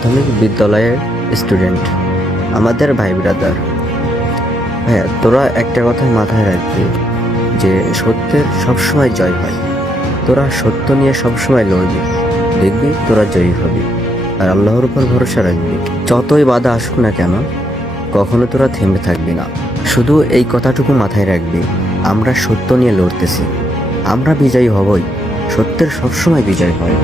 মাধ্যমিক বিদ্যালয়ের স্টুডেন্ট, আমাদের ভাই ব্রাদার। হ্যাঁ, তোরা একটা কথা মাথায় রাখবি যে সত্যের সবসময় জয় হয়। তোরা সত্য নিয়ে সবসময় লড়বি, দেখবি তোরা জয়ী হবি। আর আল্লাহর উপর ভরসা রাখবি। যতই বাধা আসুক না কেন, কখনো তোরা থেমে থাকবি না। শুধু এই কথাটুকু মাথায় রাখবি, আমরা সত্য নিয়ে লড়তেছি, আমরা বিজয়ী হবই। সত্যের সবসময় বিজয় হয়।